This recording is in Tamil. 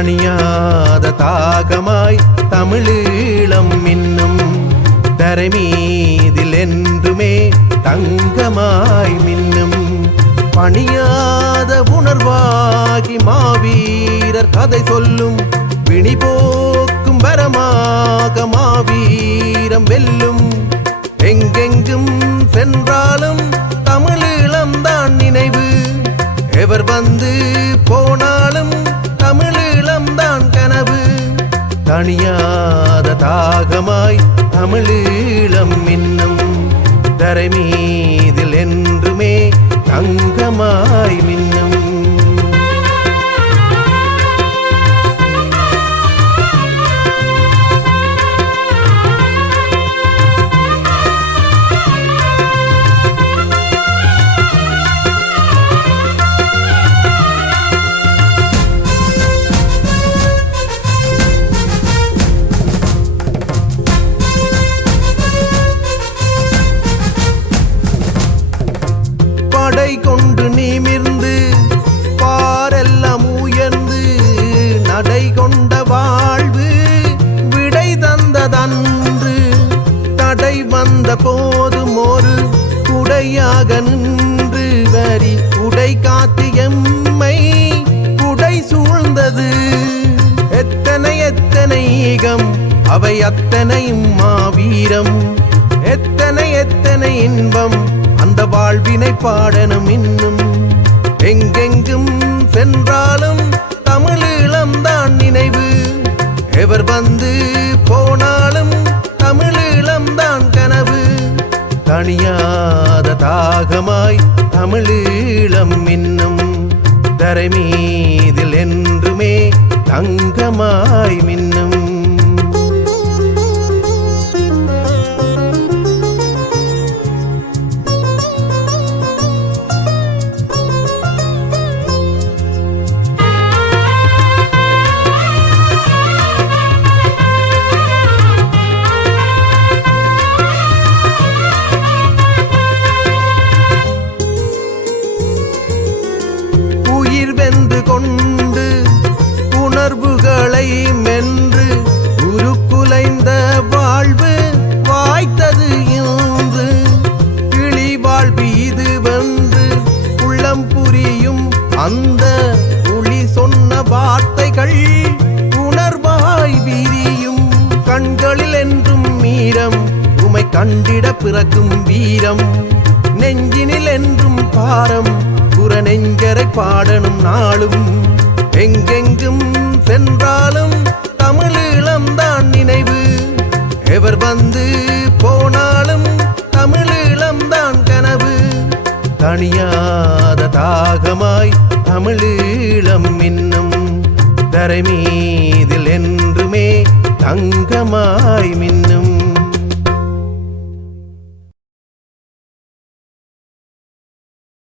தணியாத தாகமாய் தமிழீழம் இன்னும் தரைமீதில் என்றுமே தங்கமாய் மின்னும். பணியாத உணர்வாகி மாவீரர் கதை சொல்லும் விழி போக்கும் வரமாக மாவீரம் வெல்லும். தணியாத தாகமாய் தமிழீழம் இன்னும் தரை மீதில் நிமிர்ந்து பாரெல்லாம் உயர்ந்து நடை கொண்ட வாழ்வு விடை தந்ததன்று. தடை வந்த போதும் ஒரு குடையாக நின்று வரி உடை காத்து எம்மை குடை சூழ்ந்தது. எத்தனை எத்தனை ஈகம் அவை அத்தனையும் மாவீரம் எத்தனை எத்தனை இன்பம் அந்த வாழ்வினை பாடனும் இன்னும். எங்கெங்கும் சென்றாலும் தமிழீழம் தான் நினைவு. எவர் வந்து போனாலும் தமிழீழம் தான் கனவு. தணியாத தாகமாய் தமிழீழம் இன்னும். தரைமீதில் என்றுமே தங்கமா உணர்வுகளை மென்று உருக்குலைந்த வாழ்வு வாய்த்தது இன்று கிளி வாழ்வு இது வந்து உள்ளம் புரியும் அந்த புலி சொன்ன வார்த்தைகள் உணர்வாய் விரியும். கண்களில் என்றும் மீரம் உமை கண்டிட பிறக்கும் வீரம். நெஞ்சினில் என்றும் பாரம் புற நெஞ்சரை பாடணும் நாளும். எங்கெங்கும் சென்றாலும் தமிழீழம் தான் நினைவு. எவர் வந்து போனாலும் தமிழீழம் தான் கனவு. தனியாத தாகமாய் தமிழீழம் இன்னும் தரைமீதில் என்றுமே தங்கமாய் மின்னும்.